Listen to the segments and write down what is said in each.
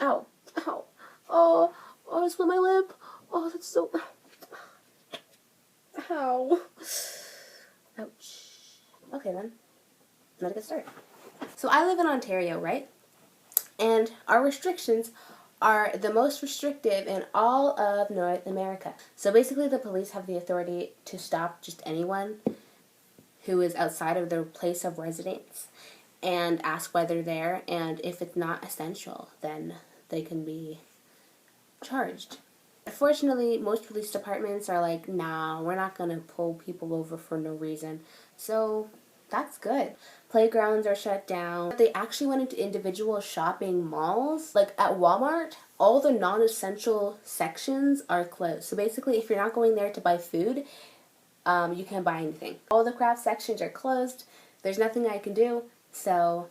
Ow. Ow. Oh, I split my lip. Oh, that's so... Ow. Ouch. Okay then, let's get started. So I live in Ontario, right? And our restrictions are the most restrictive in all of North America. So basically the police have the authority to stop just anyone who is outside of their place of residence and ask why they're there, and if it's not essential, then they can be charged. Unfortunately, most police departments are like, nah, we're not going to pull people over for no reason. So that's good. Playgrounds are shut down. They actually went into individual shopping malls. Like at Walmart, all the non-essential sections are closed. So basically, if you're not going there to buy food, you can't buy anything. All the craft sections are closed. There's nothing I can do. So,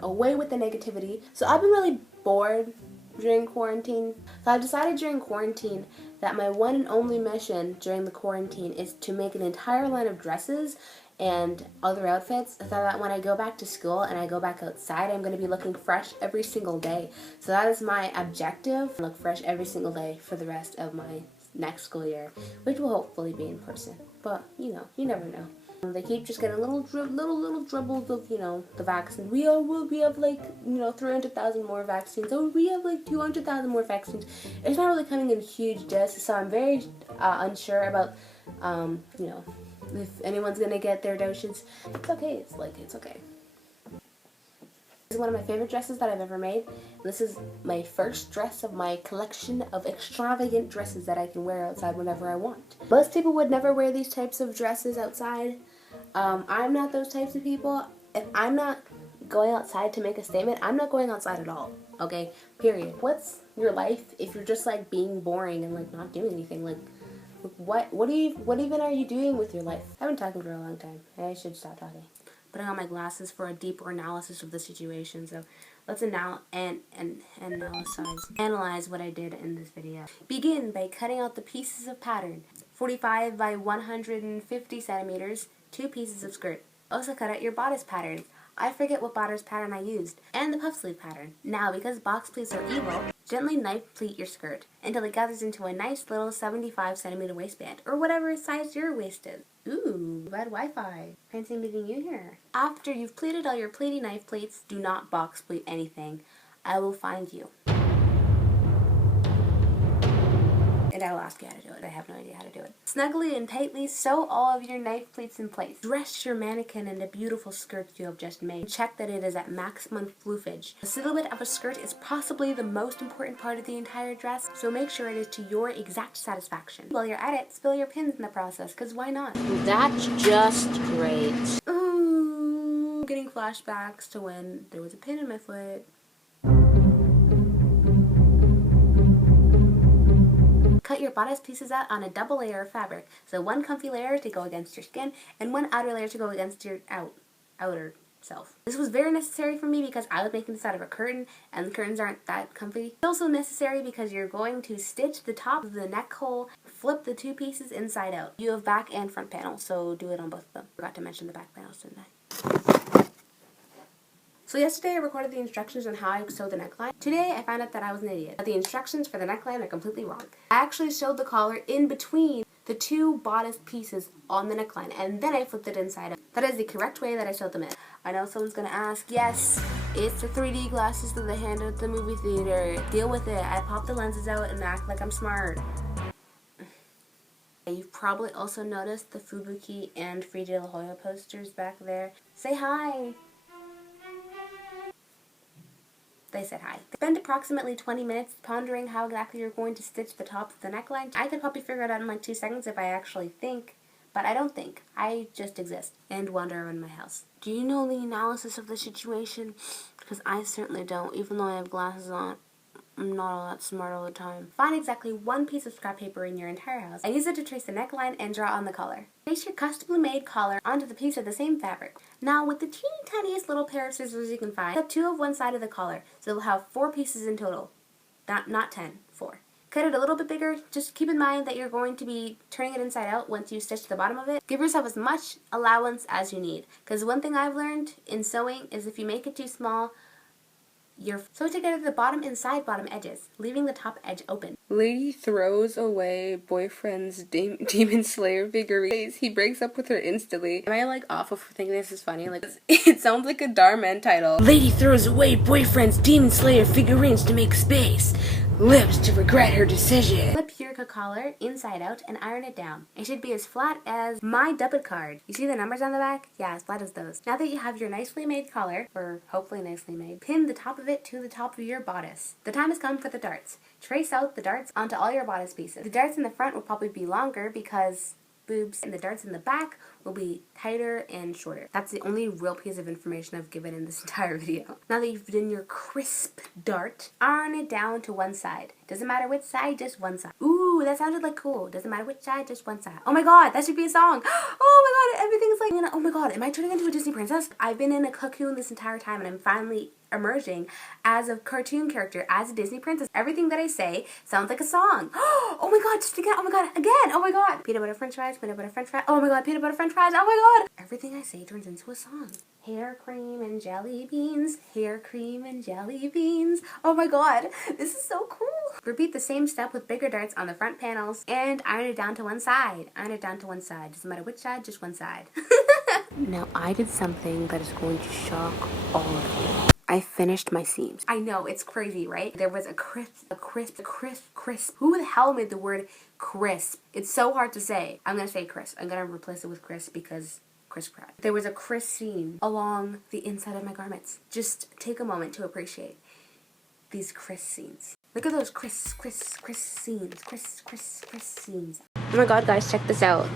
away with the negativity. So I've been really bored during quarantine. So I decided during quarantine that my one and only mission during the quarantine is to make an entire line of dresses and other outfits so that when I go back to school and I go back outside, I'm going to be looking fresh every single day. So that is my objective, look fresh every single day for the rest of my next school year, which will hopefully be in person. But, you know, you never know. They keep just getting little dribbles of, you know, the vaccine. We have like, you know, 300,000 more vaccines. Oh, we have like 200,000 more vaccines. It's not really coming in huge doses, so I'm very unsure about, you know, if anyone's gonna get their doses. It's okay. It's okay. This is one of my favorite dresses that I've ever made. This is my first dress of my collection of extravagant dresses that I can wear outside whenever I want. Most people would never wear these types of dresses outside. I'm not those types of people. If I'm not going outside to make a statement, I'm not going outside at all. Okay? Period. What's your life if you're just like being boring and like not doing anything? Like, what even are you doing with your life? I've been talking for a long time. I should stop talking. Putting on my glasses for a deeper analysis of the situation. So let's analyze what I did in this video. Begin by cutting out the pieces of pattern. 45 by 150 centimeters, 2 pieces of skirt. Also cut out your bodice patterns. I forget what bodice pattern I used, and the puff sleeve pattern. Now, because box pleats are evil, gently knife pleat your skirt until it gathers into a nice little 75 centimeter waistband, or whatever size your waist is. Ooh, bad Wi-Fi. Fancy meeting you here. After you've pleated all your pleaty knife pleats, do not box pleat anything. I will find you. And I will ask you how to do it. I have no idea how to do it. Snugly and tightly sew all of your knife pleats in place. Dress your mannequin in the beautiful skirt you have just made. Check that it is at maximum floofage. The silhouette of a skirt is possibly the most important part of the entire dress, so make sure it is to your exact satisfaction. While you're at it, spill your pins in the process, because why not? That's just great. Ooh, getting flashbacks to when there was a pin in my foot. Cut your bodice pieces out on a double layer of fabric. So one comfy layer to go against your skin, and one outer layer to go against your outer self. This was very necessary for me because I was making this out of a curtain, and the curtains aren't that comfy. It's also necessary because you're going to stitch the top of the neck hole, flip the 2 pieces inside out. You have back and front panels, so do it on both of them. Forgot to mention the back panels, didn't I? So yesterday I recorded the instructions on how I sew the neckline. Today I found out that I was an idiot. That the instructions for the neckline are completely wrong. I actually sewed the collar in between the 2 bodice pieces on the neckline, and then I flipped it inside out. That is the correct way that I sewed them in. I know someone's gonna ask, yes, it's the 3D glasses that they hand at the movie theater. Deal with it. I pop the lenses out and act like I'm smart. You've probably also noticed the Fubuki and Free De La Hoya posters back there. Say hi! They said hi. Spend approximately 20 minutes pondering how exactly you're going to stitch the top of the neckline. I could probably figure it out in like 2 seconds if I actually think, but I don't think. I just exist and wander around my house. Do you know the analysis of the situation? Because I certainly don't, even though I have glasses on. I'm not all that smart all the time. Find exactly 1 piece of scrap paper in your entire house and use it to trace the neckline and draw on the collar. Place your custom made collar onto the piece of the same fabric. Now, with the teeny tiniest little pair of scissors you can find, cut 2 of one side of the collar, so you'll have 4 pieces in total. Not 10, 4. cut it a little bit bigger. Just keep in mind that you're going to be turning it inside out once you stitch the bottom of it. Give yourself as much allowance as you need, because one thing I've learned in sewing is if you make it too small, sew together the bottom and side bottom edges, leaving the top edge open. Lady throws away boyfriend's demon slayer figurine. He breaks up with her instantly. Am I like awful for thinking this is funny? Like, it sounds like a Darman title. Lady throws away boyfriend's demon slayer figurines to make space. Lives to regret her decision. Flip your collar inside out and iron it down. It should be as flat as my debit card. You see the numbers on the back? Yeah, as flat as those. Now that you have your nicely made collar, or hopefully nicely made, pin the top of it to the top of your bodice. The time has come for the darts. Trace out the darts onto all your bodice pieces. The darts in the front will probably be longer because boobs, and the darts in the back will be tighter and shorter. That's the only real piece of information I've given in this entire video. Now that you've done your crisp dart, iron it down to one side. Doesn't matter which side, just one side. Ooh, that sounded like cool. Doesn't matter which side, just one side. Oh my god, that should be a song. Oh my god, everything's like, oh my god, am I turning into a Disney princess? I've been in a cocoon this entire time and I'm finally emerging as a cartoon character, as a Disney princess. Everything that I say sounds like a song. Oh my god, just again, oh my god, again, oh my god. Peanut butter french fries, peanut butter french fries, oh my god, peanut butter french fries, oh my god. Everything I say turns into a song. Hair cream and jelly beans, hair cream and jelly beans. Oh my god, this is so cool. Repeat the same step with bigger darts on the front panels and iron it down to one side. Iron it down to one side. Doesn't matter which side, just one side. Now I did something that is going to shock all of you. I finished my seams. I know, it's crazy, right? There was a crisp. Who the hell made the word crisp? It's so hard to say. I'm gonna say crisp. I'm gonna replace it with crisp because crisp crap. There was a crisp seam along the inside of my garments. Just take a moment to appreciate these crisp seams. Look at those crisp seams. Crisp seams. Oh my god, guys, check this out.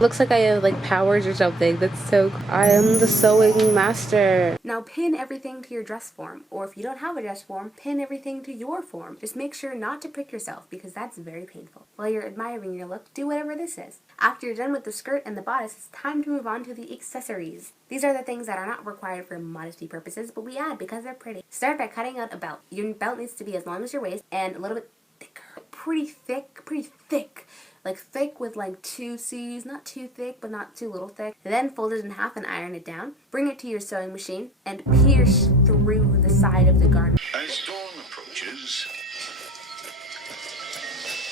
Looks like I have like powers or something. That's so cool. I am the sewing master. Now pin everything to your dress form, or if you don't have a dress form, pin everything to your form. Just make sure not to prick yourself because that's very painful. While you're admiring your look, do whatever this is. After you're done with the skirt and the bodice, it's time to move on to the accessories. These are the things that are not required for modesty purposes, but we add because they're pretty. Start by cutting out a belt. Your belt needs to be as long as your waist and a little bit thicker. Pretty thick. Like thick with like 2 C's, not too thick, but not too little thick. Then fold it in half and iron it down. Bring it to your sewing machine and pierce through the side of the garment. As dawn approaches,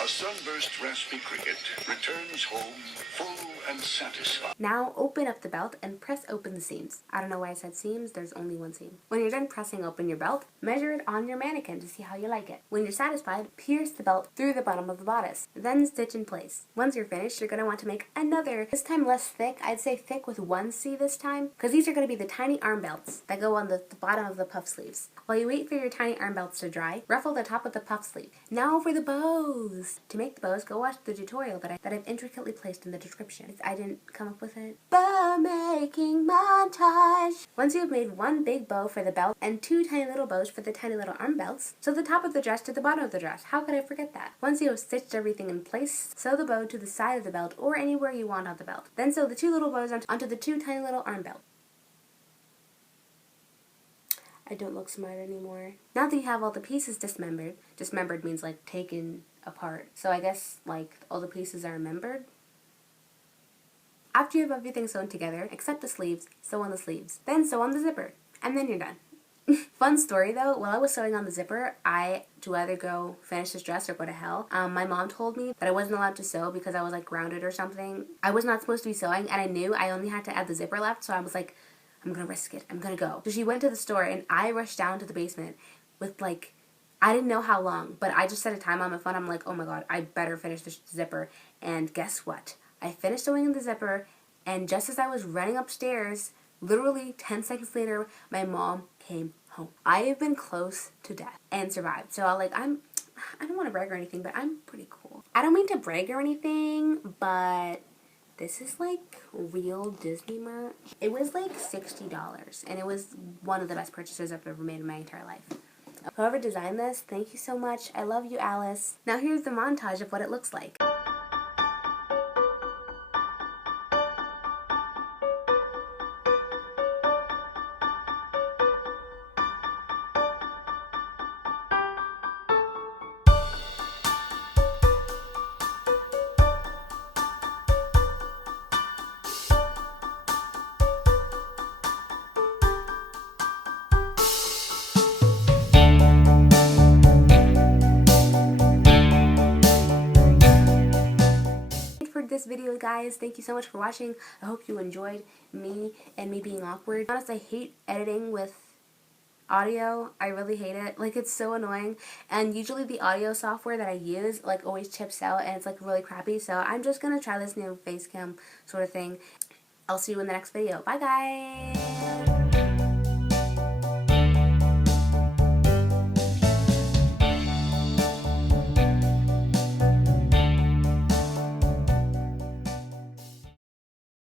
a sunburst raspy cricket returns home full and satisfied. Now open up the belt and press open the seams. I don't know why I said seams, there's only one seam. When you're done pressing open your belt, measure it on your mannequin to see how you like it. When you're satisfied, pierce the belt through the bottom of the bodice, then stitch in place. Once you're finished, you're going to want to make another, this time less thick. I'd say thick with 1 C this time, because these are going to be the tiny arm belts that go on the bottom of the puff sleeves. While you wait for your tiny arm belts to dry, ruffle the top of the puff sleeve. Now for the bows. To make the bows, go watch the tutorial that I've intricately placed in the description. I didn't come up with it. Bow making montage. Once you have made 1 big bow for the belt and 2 tiny little bows for the tiny little arm belts, sew the top of the dress to the bottom of the dress. How could I forget that? Once you have stitched everything in place, sew the bow to the side of the belt or anywhere you want on the belt. Then sew the 2 little bows onto the 2 tiny little arm belts. I don't look smart anymore. Now that you have all the pieces dismembered means like taken apart. So I guess like all the pieces are membered. After you have everything sewn together, except the sleeves, sew on the sleeves. Then sew on the zipper. And then you're done. Fun story though, while I was sewing on the zipper, to either go finish this dress or go to hell. My mom told me that I wasn't allowed to sew because I was like grounded or something. I was not supposed to be sewing and I knew I only had to add the zipper left, so I was like, I'm gonna risk it. I'm gonna go. So she went to the store and I rushed down to the basement with like, I didn't know how long, but I just set a time on my phone. I'm like, oh my god, I better finish this zipper. And guess what? I finished sewing in the zipper, and just as I was running upstairs, literally 10 seconds later, my mom came home. I have been close to death and survived. So I don't want to brag or anything, but I'm pretty cool. I don't mean to brag or anything, but this is like real Disney merch. It was like $60, and it was one of the best purchases I've ever made in my entire life. Whoever designed this, thank you so much. I love you, Alice. Now here's the montage of what it looks like. this video, guys. Thank you so much for watching. I hope you enjoyed me and me being awkward. To be honest, I hate editing with audio. I really hate it. Like, it's so annoying, and usually the audio software that I use like always chips out and it's like really crappy, so I'm just gonna try this new face cam sort of thing. I'll see you in the next video. Bye, guys.